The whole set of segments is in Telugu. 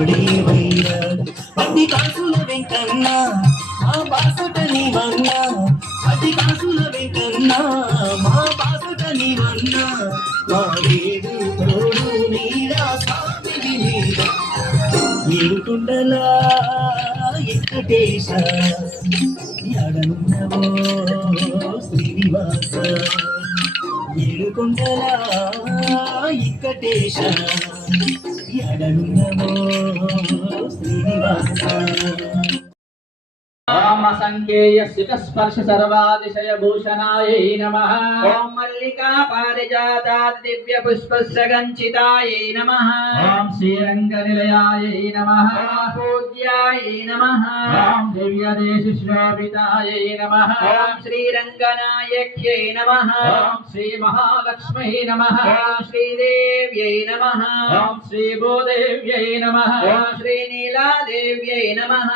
తోడేవయ్యా పది కాసుల వెంకన్న మా బాసట నీవన్నా పది కాసుల వెంకన్న మా బాసట నీవన్నా మా వేడు తోడు నీరా స్వామి నీరా వెంకటేశ. ఎడనున్నవో శ్రీనివాస. ఏడుకుండలా ఇక్కటేశ ఎడనున్నవో శ్రీనివాస. ఓం అసంఖ్యేయ స్పర్శ సర్వాతిశయ భూషణాయై నమః. ఓం మల్లికా పారిజాతాత్ దివ్య పుష్పస్రగంచితాయై నమః. ఓం శ్రీరంగ నిలయాయై నమః. పూజ్యాయై నమః. ఓం దివ్యదేశ శ్రోభితాయై నమః. ఓం శ్రీరంగనాయక్యై నమః. ఓం శ్రీ మహాలక్ష్మై నమః. ఓం శ్రీదేవ్యై నమః. ఓం శ్రీ భూదేవ్యై నమః. ఓం శ్రీనీలాదేవ్యై నమః.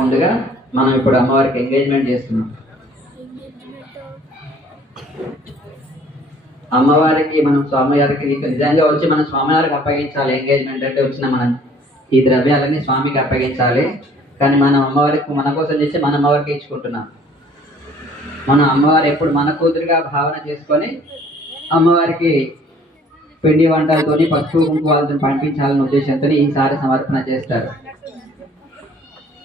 ముందుగా మనం ఇప్పుడు అమ్మవారికి ఎంగేజ్మెంట్ చేస్తున్నాం. అమ్మవారికి మనం స్వామివారికి నిజంగా వచ్చి మనం స్వామివారికి అప్పగించాలి. ఎంగేజ్మెంట్ అంటే వచ్చిన మనం ఈ ద్రవ్యాలన్నీ స్వామికి అప్పగించాలి. కానీ మనం అమ్మవారికి మన కోసం చేసి మన అమ్మవారికి ఇచ్చుకుంటున్నాం. మనం అమ్మవారు ఎప్పుడు మన కూతురుగా భావన చేసుకొని అమ్మవారికి పిండి వంటలతోని పసుపు కుంకుమాలతో పంపించాలనే ఉద్దేశంతో ఈసారి సమర్పణ చేస్తారు.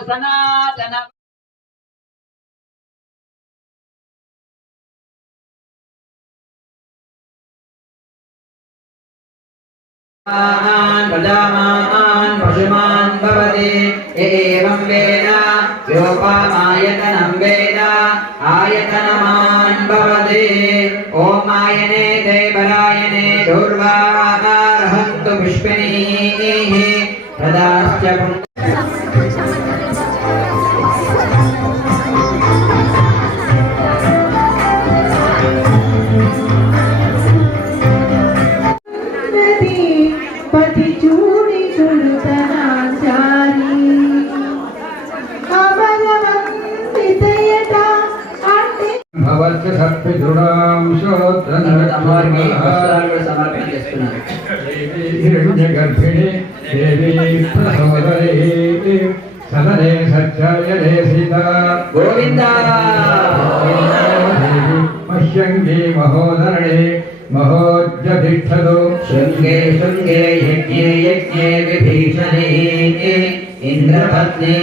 बोलो सनातन आन् प्रजामान् पशुमान् भवति य एवं वेद योपामायतनं वेद आयतनमान् भवति ॐ आयने देवरायणे दुर्वाहारहन्तु पुष्पिणीः प्रदाश्च హిరణ్యగర్భిణి దేవీ ప్రసోదరే సదనే సత్యాయనే సీత. గోవింద! మహ్యంగి మహోదరణే మహోజ్జతిష్టదు శృంగే శృంగే యజ్ఞే యజ్ఞే విభీషణే ఇంద్రపత్నే.